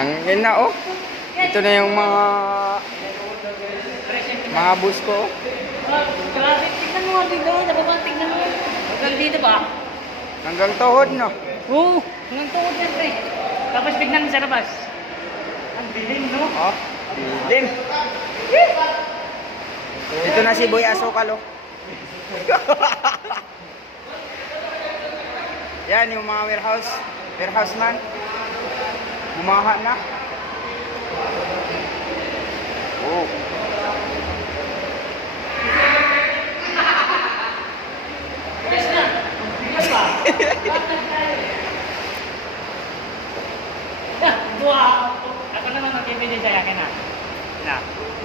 Ang ina oh. Ito na yung mga bus ko. Grabe, tignan mo dito. Dapat tignan mo. Hanggang dito ba? Hanggang tuhod no. Oo, hanggang tuhod yan pre. Tapos bignan mo sa labas. Ang dilim no? Oh, dilim. Ito na si Boy Asokal oh. Yan yung mga warehouse man. Bumaha na. Oh. Bigas na. Bigas ba? Wow. Ako naman mag-ibigay sa yakin na.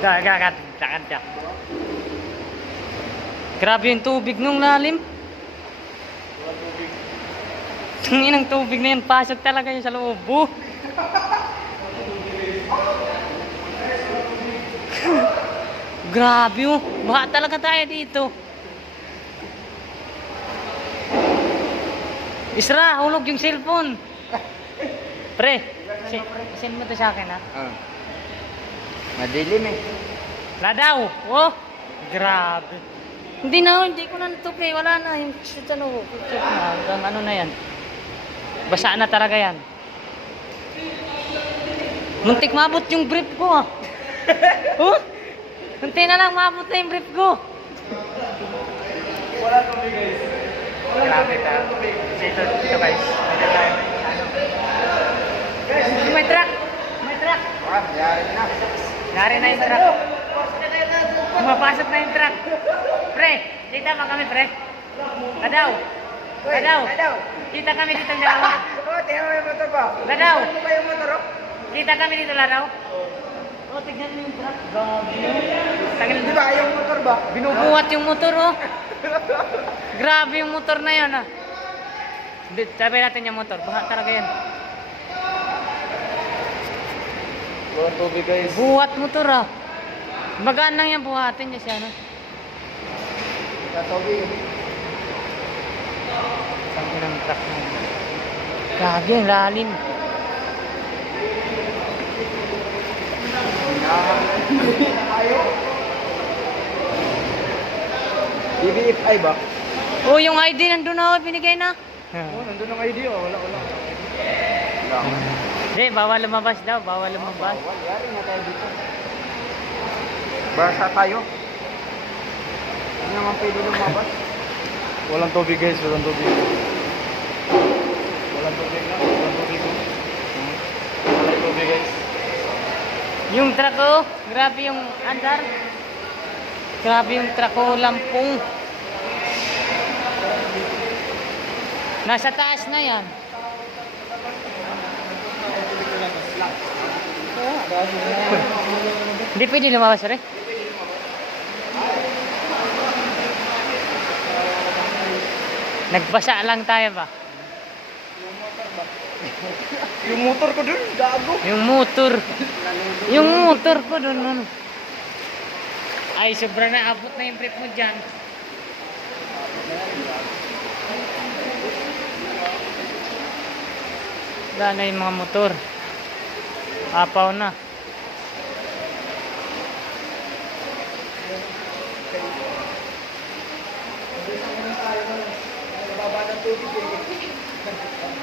Dagat siya. Grabe yung tubig nung lalim. Tangin ang tubig na yan, pasok talaga yun sa loob. Grabe oh, baha talaga tayo dito. Isra, hulog yung cellphone. Pre, send mo to sa akin ha. Madilim eh. Ladaw, oh, grabe. Hindi ko na ito pre, wala na yung shoot ano, check na, hanggang ano na yan. Basa na talaga yan. Muntik mabot yung brief ko ah. Oh? Muntik na lang mabot na yung brief ko. Wala tubig guys. Grabe ka. Ito guys. Guys, may truck. May truck. Wah, yari na. Nari na yung truck. Mapasok na yung truck. Pre, kita mo kami pre. Ladaw. Kita kami dito ng dalawa. Oh, tingnan mo yung motor ba? Ladaw. Ano ba yung motor? Kita kami dito Ladaw. Oh, tignan mo yung truck. Grabe. Di ba yung motor ba? Binubuhat yung motor oh. Grabe yung motor na yun ah. Sabi natin yung motor. Baha talaga yan. Walang tubig guys. Buhat motor ah. Magaan lang yan buhatin niya siya no. Wala tubig. Sabi ng truck na yun. Grabe yung lalim. Ayo. BBFI ba? Oh, yung ID nandun na binigay na. Oh, nandun ang ID oh. Wala. Hindi, bawal lumabas daw. Bawal lumabas. Wala, yari nga tayo dito. Basa tayo. Hindi naman pwede lumabas. Walang tubig guys, walang tubig. Walang tubig na, walang tubig. Walang tubig guys. Yung truck oh, grabe yung andar. Grabe yung truck oh, lampong. Nasa taas na yan. Hindi pwede lumabas rin. Nagbasa lang tayo ba? Yung motor ko dun, gago. Yung motor ko dun. Ano. Ay, sobra na abot na yung brief mo dyan. Wala na yung mga motor. Apaw na. Baba ng tubig eh.